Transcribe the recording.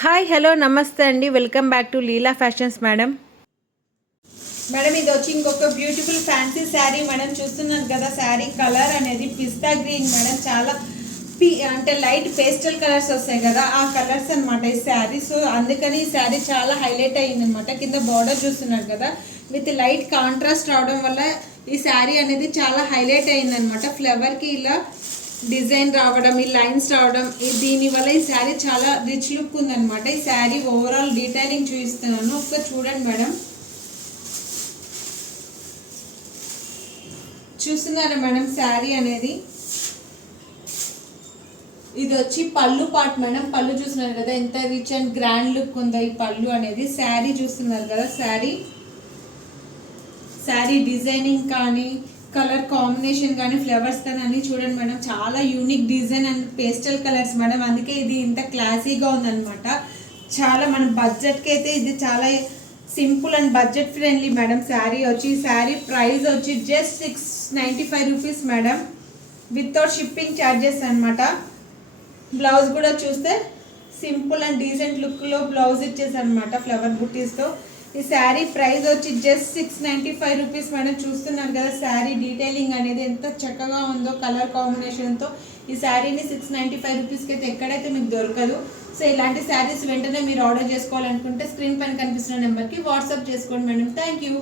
Hi hello నమస్తే అండి, welcome back to Leela fashions. Madam ఇది వచ్చి ఇంకొక బ్యూటిఫుల్ ఫ్యాన్సీ శారీ మేడం. చూస్తున్నారు కదా, శారీ కలర్ అనేది పిస్తా గ్రీన్ మేడం. చాలా అంటే లైట్ పేస్టల్ కలర్స్ వస్తాయి కదా, ఆ కలర్స్ అనమాట ఈ శారీ. సో అందుకని ఈ శారీ చాలా హైలైట్ అయ్యింది అనమాట. కింద బార్డర్ చూస్తున్నారు కదా, విత్ లైట్ కాంట్రాస్ట్ రావడం వల్ల ఈ శారీ అనేది చాలా హైలైట్ అయింది అనమాట. ఫ్లవర్కి ఇలా డిజైన్ రావడం, ఈ లైన్స్ రావడం, దీనివల్ల ఈ శారీ చాలా రిచ్ లుక్ ఉందన్నమాట. ఈ శారీ ఓవరాల్ డీటెయిలింగ్ చూపిస్తున్నాను, ఒకసారి చూడండి మేడం. చూస్తున్నారా మేడం, శారీ అనేది ఇది వచ్చి పళ్ళు పార్ట్ మేడం. పళ్ళు చూస్తున్నారు కదా, ఎంత రిచ్ అండ్ గ్రాండ్ లుక్ ఉందో ఈ పళ్ళు అనేది. శారీ చూస్తున్నారు కదా, శారీ డిజైనింగ్ కానీ కలర్ కాంబినేషన్ కానీ ఫ్లవర్స్ కానీ అన్నీ చూడండి మేడం. చాలా unique design and pastel colours madam. అందుకే ఇది ఇంత క్లాసీగా ఉందన్నమాట. చాలా మన బడ్జెట్కి అయితే ఇది చాలా simple and budget friendly madam. Sari price వచ్చి just 695 rupees madam, without shipping charges అనమాట. బ్లౌజ్ కూడా చూస్తే సింపుల్ అండ్ డీసెంట్ లుక్లో బ్లౌజ్ ఇచ్చేసనమాట ఫ్లవర్ బుట్టీస్తో. ఈ శారీ ప్రైస్ వచ్చి జస్ట్ 695 రూపీస్ మేడం. చూస్తున్నారు కదా, శారీ డీటెయిలింగ్ అనేది ఎంత చక్కగా ఉందో కలర్ కాంబినేషన్తో. ఈ శారీని 695 రూపీస్కి అయితే ఎక్కడైతే మీకు దొరకదు. సో ఇలాంటి శారీస్ వెంటనే మీరు ఆర్డర్ చేసుకోవాలనుకుంటే స్క్రీన్ పైన కనిపిస్తున్న నెంబర్కి వాట్సాప్ చేసుకోండి మేడం. Thank you.